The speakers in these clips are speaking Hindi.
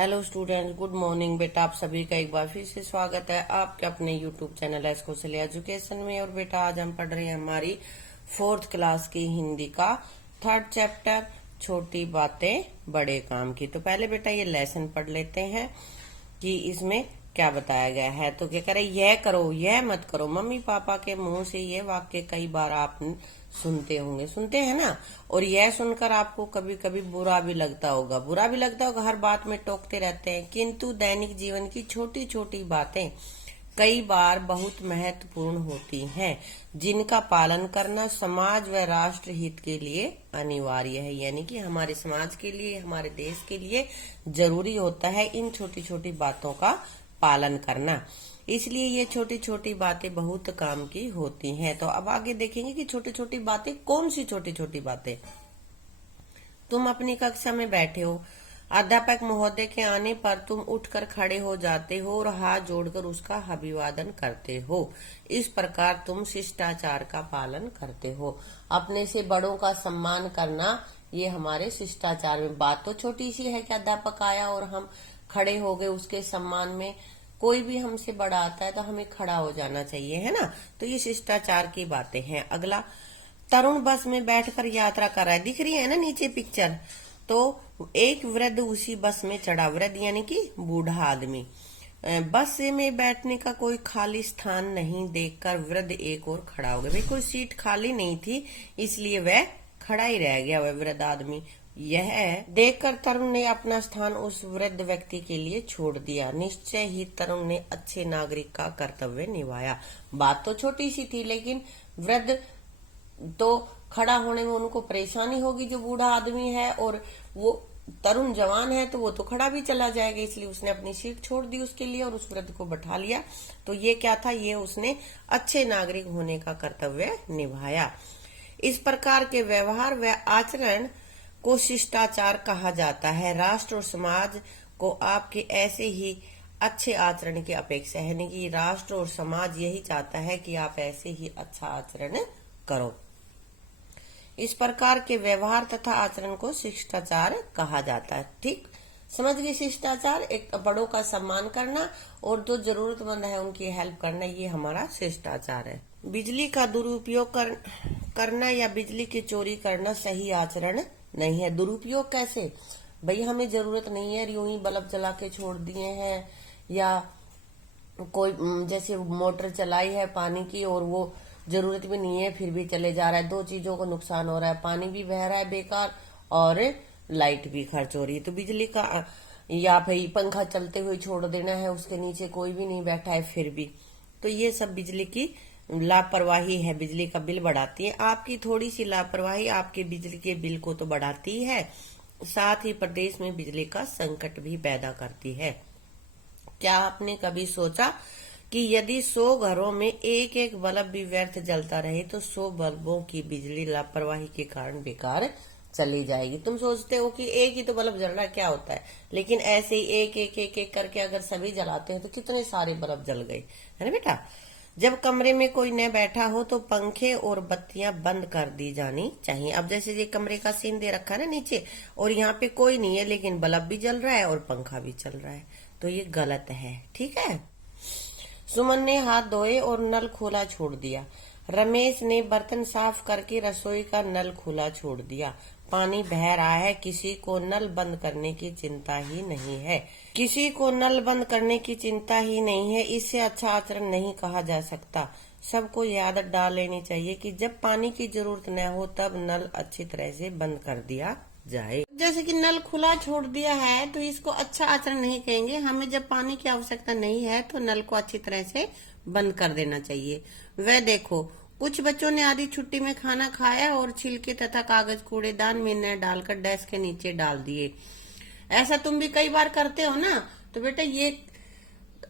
हेलो स्टूडेंट्स, गुड मॉर्निंग बेटा। आप सभी का एक बार फिर से स्वागत है आपके अपने यूट्यूब चैनल एस कौशल एजुकेशन में। और बेटा आज हम पढ़ रहे हैं हमारी 4th क्लास की हिंदी का 3rd चैप्टर, छोटी बातें बड़े काम की। तो पहले बेटा ये लेसन पढ़ लेते हैं कि इसमें क्या बताया गया है। तो क्या करे, यह करो यह मत करो। मम्मी पापा के मुंह से ये वाक्य कई बार आप सुनते होंगे, सुनते हैं ना। और यह सुनकर आपको कभी कभी बुरा भी लगता होगा, हर बात में टोकते रहते हैं। किंतु दैनिक जीवन की छोटी छोटी बातें कई बार बहुत महत्वपूर्ण होती हैं, जिनका पालन करना समाज व राष्ट्र हित के लिए अनिवार्य है। यानी कि हमारे समाज के लिए, हमारे देश के लिए जरूरी होता है इन छोटी छोटी बातों का पालन करना। इसलिए ये छोटी छोटी बातें बहुत काम की होती हैं। तो अब आगे देखेंगे कि छोटी छोटी बातें कौन सी छोटी छोटी बातें। तुम अपनी कक्षा में बैठे हो, अध्यापक महोदय के आने पर तुम उठकर खड़े हो जाते हो और हाथ जोड़कर उसका अभिवादन करते हो। इस प्रकार तुम शिष्टाचार का पालन करते हो। अपने से बड़ों का सम्मान करना ये हमारे शिष्टाचार में। बात तो छोटी सी है कि अध्यापक आया और हम खड़े हो गए उसके सम्मान में। कोई भी हमसे बड़ा आता है तो हमें खड़ा हो जाना चाहिए, है ना। तो ये शिष्टाचार की बातें हैं। अगला, तरुण बस में बैठकर यात्रा कर रहा है, दिख रही है ना नीचे पिक्चर। तो एक वृद्ध उसी बस में चढ़ा, वृद्ध यानी कि बूढ़ा आदमी। बस में बैठने का कोई खाली स्थान नहीं देखकर वृद्ध एक और खड़ा हो गया। भाई कोई सीट खाली नहीं थी, इसलिए वह खड़ा ही रह गया, वह वृद्ध आदमी। यह देखकर तरुण ने अपना स्थान उस वृद्ध व्यक्ति के लिए छोड़ दिया। निश्चय ही तरुण ने अच्छे नागरिक का कर्तव्य निभाया। बात तो छोटी सी थी, लेकिन वृद्ध तो खड़ा होने में उनको परेशानी होगी, जो बूढ़ा आदमी है, और वो तरुण जवान है तो वो तो खड़ा भी चला जाएगा। इसलिए उसने अपनी सीट छोड़ दी उसके लिए और उस वृद्ध को बैठा लिया। तो ये क्या था, ये उसने अच्छे नागरिक होने का कर्तव्य निभाया। इस प्रकार के व्यवहार व आचरण को शिष्टाचार कहा जाता है। राष्ट्र और समाज को आपके ऐसे ही अच्छे आचरण की अपेक्षा है। यानी कि राष्ट्र और समाज यही चाहता है कि आप ऐसे ही अच्छा आचरण करो। इस प्रकार के व्यवहार तथा आचरण को शिष्टाचार कहा जाता है। ठीक समझ गए। शिष्टाचार एक बड़ों का सम्मान करना और जो जरूरतमंद है उनकी हेल्प करना, ये हमारा शिष्टाचार है। बिजली का दुरुपयोग करना या बिजली की चोरी करना सही आचरण नहीं है। दुरुपयोग कैसे, भाई हमें जरूरत नहीं है, यूं ही बल्ब जला के छोड़ दिए हैं, या कोई जैसे मोटर चलाई है पानी की और वो जरूरत भी नहीं है फिर भी चले जा रहा है। दो चीजों को नुकसान हो रहा है, पानी भी बह रहा है बेकार और लाइट भी खर्च हो रही है। तो बिजली का, या भाई पंखा चलते हुए छोड़ देना है, उसके नीचे कोई भी नहीं बैठा है फिर भी, तो ये सब बिजली की लापरवाही है, बिजली का बिल बढ़ाती है। आपकी थोड़ी सी लापरवाही आपके बिजली के बिल को तो बढ़ाती है, साथ ही प्रदेश में बिजली का संकट भी पैदा करती है। क्या आपने कभी सोचा कि यदि 100 घरों में एक एक बल्ब भी व्यर्थ जलता रहे तो 100 बल्बों की बिजली लापरवाही के कारण बेकार चली जाएगी। तुम सोचते हो कि एक ही तो बल्ब जल रहा है, क्या होता है, लेकिन ऐसे ही एक एक एक एक करके अगर सभी जलाते हैं तो कितने सारे बल्ब जल गए, है ना बेटा। जब कमरे में कोई न बैठा हो तो पंखे और बत्तियां बंद कर दी जानी चाहिए। अब जैसे ये कमरे का सीन दे रखा है ना नीचे, और यहाँ पे कोई नहीं है लेकिन बल्ब भी जल रहा है और पंखा भी चल रहा है, तो ये गलत है। ठीक है। सुमन ने हाथ धोए और नल खोला छोड़ दिया। रमेश ने बर्तन साफ करके रसोई का नल खुला छोड़ दिया। पानी बह रहा है, किसी को नल बंद करने की चिंता ही नहीं है। किसी को नल बंद करने की चिंता ही नहीं है, इससे अच्छा आचरण नहीं कहा जा सकता। सबको ये आदत डाल लेनी चाहिए कि जब पानी की जरूरत न हो तब नल अच्छी तरह से बंद कर दिया जाए। जैसे कि नल खुला छोड़ दिया है तो इसको अच्छा आचरण नहीं कहेंगे। हमें जब पानी की आवश्यकता नहीं है तो नल को अच्छी तरह से बंद कर देना चाहिए। वह देखो, कुछ बच्चों ने आधी छुट्टी में खाना खाया और छिलके तथा कागज कूड़ेदान में न डालकर डेस्क के नीचे डाल दिए। ऐसा तुम भी कई बार करते हो ना। तो बेटा ये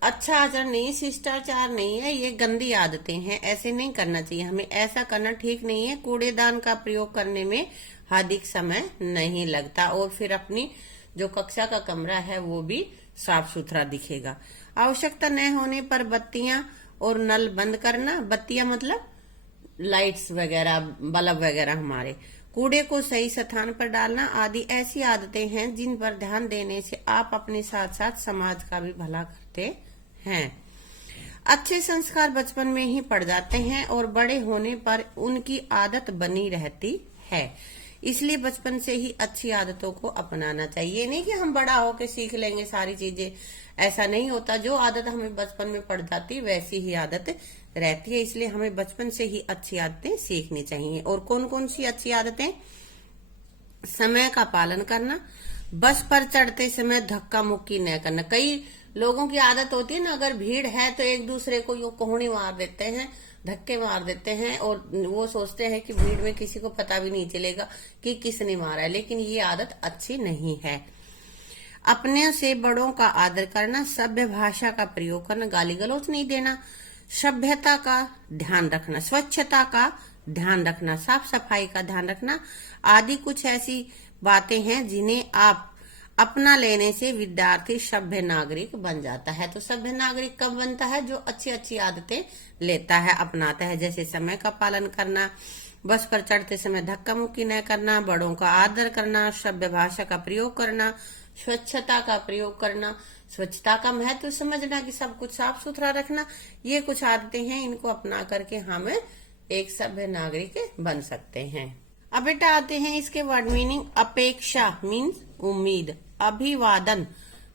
अच्छा आचरण नहीं, शिष्टाचार नहीं है, ये गंदी आदतें हैं। ऐसे नहीं करना चाहिए, हमें ऐसा करना ठीक नहीं है। कूड़ेदान का प्रयोग करने में अधिक समय नहीं लगता और फिर अपनी जो कक्षा का कमरा है वो भी साफ सुथरा दिखेगा। आवश्यकता न होने पर बत्तियां और नल बंद करना। बत्तियां मतलब लाइट्स वगैरह, बल्ब वगैरह हमारे, कूड़े को सही स्थान पर डालना आदि ऐसी आदतें हैं जिन पर ध्यान देने से आप अपने साथ साथ समाज का भी भला करते हैं। अच्छे संस्कार बचपन में ही पड़ जाते हैं और बड़े होने पर उनकी आदत बनी रहती है, इसलिए बचपन से ही अच्छी आदतों को अपनाना चाहिए। नहीं कि हम बड़ा होकर सीख लेंगे सारी चीजें, ऐसा नहीं होता। जो आदत हमें बचपन में पड़ जाती वैसी ही आदत रहती है, इसलिए हमें बचपन से ही अच्छी आदतें सीखनी चाहिए। और कौन कौन सी अच्छी आदतें? समय का पालन करना, बस पर चढ़ते समय धक्का मुक्की न करना। कई लोगों की आदत होती है ना, अगर भीड़ है तो एक दूसरे को यूं कोहनी मार देते हैं, धक्के मार देते हैं, और वो सोचते हैं कि भीड़ में किसी को पता भी नहीं चलेगा कि किसने मारा है, लेकिन ये आदत अच्छी नहीं है। अपने से बड़ों का आदर करना, सभ्य भाषा का प्रयोग करना, गाली गलौज नहीं देना, सभ्यता का ध्यान रखना, स्वच्छता का ध्यान रखना, साफ सफाई का ध्यान रखना आदि कुछ ऐसी बातें हैं जिन्हें आप अपना लेने से विद्यार्थी सभ्य नागरिक बन जाता है। तो सभ्य नागरिक कब बनता है? जो अच्छी अच्छी आदतें लेता है, अपनाता है, जैसे समय का पालन करना, बस पर चढ़ते समय धक्का मुक्की न करना, बड़ों का आदर करना, सभ्य भाषा का प्रयोग करना, स्वच्छता का प्रयोग करना, स्वच्छता का महत्व समझना कि सब कुछ साफ सुथरा रखना। ये कुछ आदतें हैं, इनको अपना करके हम एक सभ्य नागरिक बन सकते हैं। अब बेटा आते हैं इसके वर्ड मीनिंग। अपेक्षा मीन्स उम्मीद, अभिवादन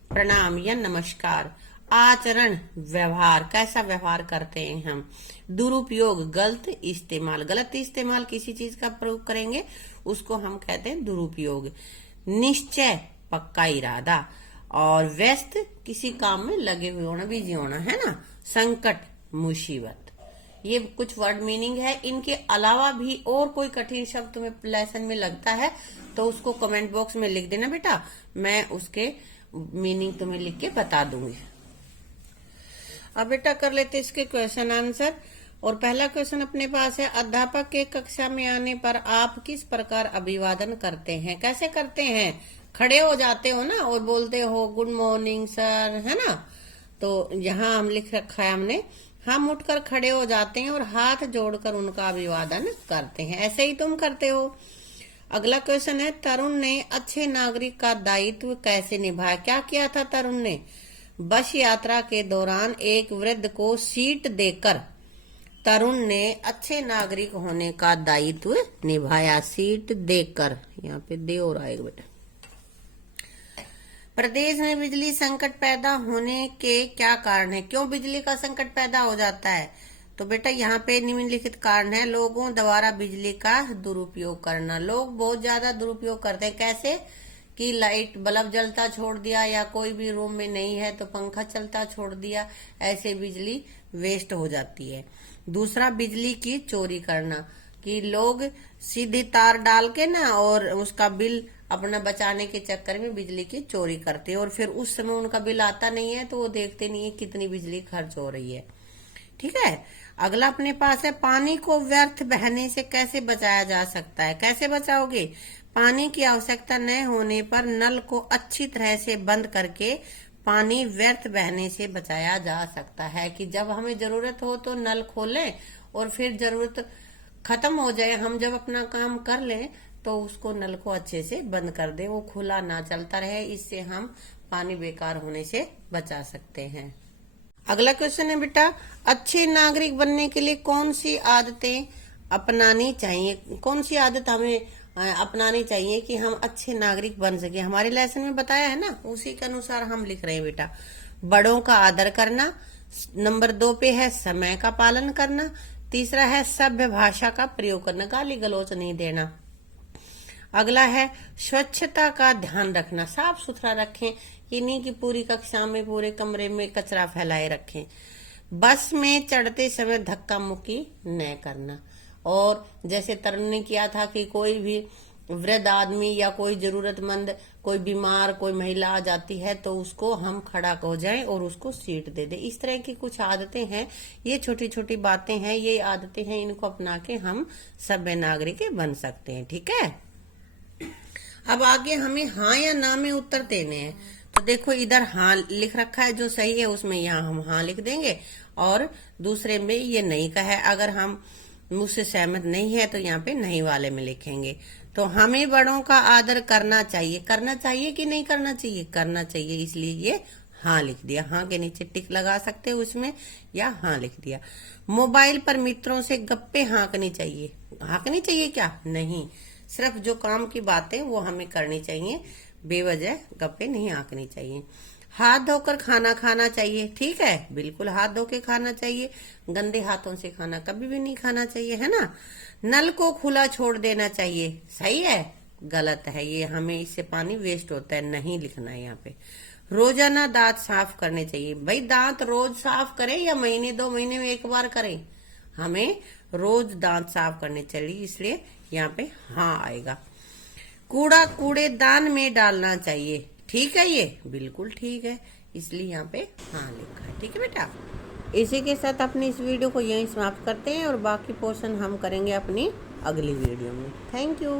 प्रणाम या नमस्कार, आचरण व्यवहार, कैसा व्यवहार करते हैं हम, दुरुपयोग गलत इस्तेमाल, गलत इस्तेमाल किसी चीज का प्रयोग करेंगे उसको हम कहते हैं दुरुपयोग, निश्चय पक्का इरादा, और व्यस्त किसी काम में लगे हुए होना, बिजी होना, है ना, संकट मुसीबत। ये कुछ वर्ड मीनिंग है। इनके अलावा भी और कोई कठिन शब्द तुम्हें लेसन में लगता है तो उसको कमेंट बॉक्स में लिख देना बेटा, मैं उसके मीनिंग तुम्हें लिख के बता दूंगी। अब बेटा कर लेते इसके क्वेश्चन आंसर। और पहला क्वेश्चन अपने पास है, अध्यापक के कक्षा में आने पर आप किस प्रकार अभिवादन करते हैं? कैसे करते हैं? खड़े हो जाते हो ना और बोलते हो गुड मॉर्निंग सर, है ना। तो यहाँ हम लिख रखा है हमने, हम उठकर खड़े हो जाते हैं और हाथ जोड़कर उनका अभिवादन करते हैं। ऐसे ही तुम करते हो। अगला क्वेश्चन है, तरुण ने अच्छे नागरिक का दायित्व कैसे निभाया? क्या किया था तरुण ने? बस यात्रा के दौरान एक वृद्ध को सीट देकर तरुण ने अच्छे नागरिक होने का दायित्व निभाया। सीट देकर, यहाँ पे दे और आएगा बेटा। प्रदेश में बिजली संकट पैदा होने के क्या कारण है? क्यों बिजली का संकट पैदा हो जाता है? तो बेटा यहाँ पे निम्नलिखित कारण है। लोगों द्वारा बिजली का दुरुपयोग करना। लोग बहुत ज्यादा दुरुपयोग करते हैं। कैसे? कि लाइट बल्ब जलता छोड़ दिया, या कोई भी रूम में नहीं है तो पंखा चलता छोड़ दिया, ऐसे बिजली वेस्ट हो जाती है। दूसरा, बिजली की चोरी करना, कि लोग सीधी तार डाल के ना और उसका बिल अपना बचाने के चक्कर में बिजली की चोरी करते हैं, और फिर उस समय उनका बिल आता नहीं है तो वो देखते नहीं है कितनी बिजली खर्च हो रही है। ठीक है। अगला अपने पास है, पानी को व्यर्थ बहने से कैसे बचाया जा सकता है? कैसे बचाओगे? पानी की आवश्यकता न होने पर नल को अच्छी तरह से बंद करके पानी व्यर्थ बहने से बचाया जा सकता है। कि जब हमें जरूरत हो तो नल खोलें और फिर जरूरत खत्म हो जाए, हम जब अपना काम कर लें तो उसको नल को अच्छे से बंद कर दें, वो खुला ना चलता रहे। इससे हम पानी बेकार होने से बचा सकते हैं। अगला क्वेश्चन है बेटा, अच्छे नागरिक बनने के लिए कौन सी आदतें अपनानी चाहिए? कौन सी आदत हमें अपनानी चाहिए कि हम अच्छे नागरिक बन सके? हमारे लेसन में बताया है ना, उसी के अनुसार हम लिख रहे हैं बेटा। बड़ों का आदर करना, नंबर 2 पे है समय का पालन करना, तीसरा है सभ्य भाषा का प्रयोग करना, गाली गलौज नहीं देना। अगला है स्वच्छता का ध्यान रखना, साफ सुथरा रखें, ये नहीं कि पूरी कक्षा में पूरे कमरे में कचरा फैलाए रखें। बस में चढ़ते समय धक्का मुक्की न करना। और जैसे तरुण ने किया था कि कोई भी वृद्ध आदमी या कोई जरूरतमंद, कोई बीमार, कोई महिला आ जाती है तो उसको हम खड़ा हो जाएं और उसको सीट दे दे। इस तरह की कुछ आदतें हैं, ये छोटी छोटी बातें हैं, ये आदतें हैं, इनको अपना के हम सभ्य नागरिक बन सकते हैं। ठीक है। अब आगे हमें हाँ या ना में उत्तर देने हैं। तो देखो इधर हाँ लिख रखा है, जो सही है उसमें यहाँ हम हाँ लिख देंगे, और दूसरे में ये नहीं का है। अगर हम मुझसे सहमत नहीं है तो यहाँ पे नहीं वाले में लिखेंगे। तो हमें बड़ों का आदर करना चाहिए। करना चाहिए कि नहीं करना चाहिए? करना चाहिए, इसलिए ये हाँ लिख दिया। हाँ के नीचे टिक लगा सकते हो उसमें, या हाँ लिख दिया। मोबाइल पर मित्रों से गप्पे हाँकनी चाहिए। हाँकनी चाहिए क्या? नहीं, सिर्फ जो काम की बातें वो हमें करनी चाहिए, बेवजह गप्पे नहीं हाँकनी चाहिए। हाथ धोकर खाना खाना चाहिए। ठीक है, बिल्कुल हाथ धो के खाना चाहिए। गंदे हाथों से खाना कभी भी नहीं खाना चाहिए, है ना। नल को खुला छोड़ देना चाहिए। सही है? गलत है ये, हमें इससे पानी वेस्ट होता है, नहीं लिखना है यहाँ पे। रोजाना दांत साफ करने चाहिए। भाई दांत रोज साफ करें या महीने 2 महीने में एक बार करें? हमें रोज दांत साफ करने चाहिए, इसलिए यहाँ पे हाँ आएगा। कूड़ा कूड़ेदान में डालना चाहिए। ठीक है, ये बिल्कुल ठीक है, इसलिए यहाँ पे हाँ लिखा है। ठीक है बेटा, इसी के साथ अपनी इस वीडियो को यहीं समाप्त करते हैं और बाकी पोर्शन हम करेंगे अपनी अगली वीडियो में। Thank you.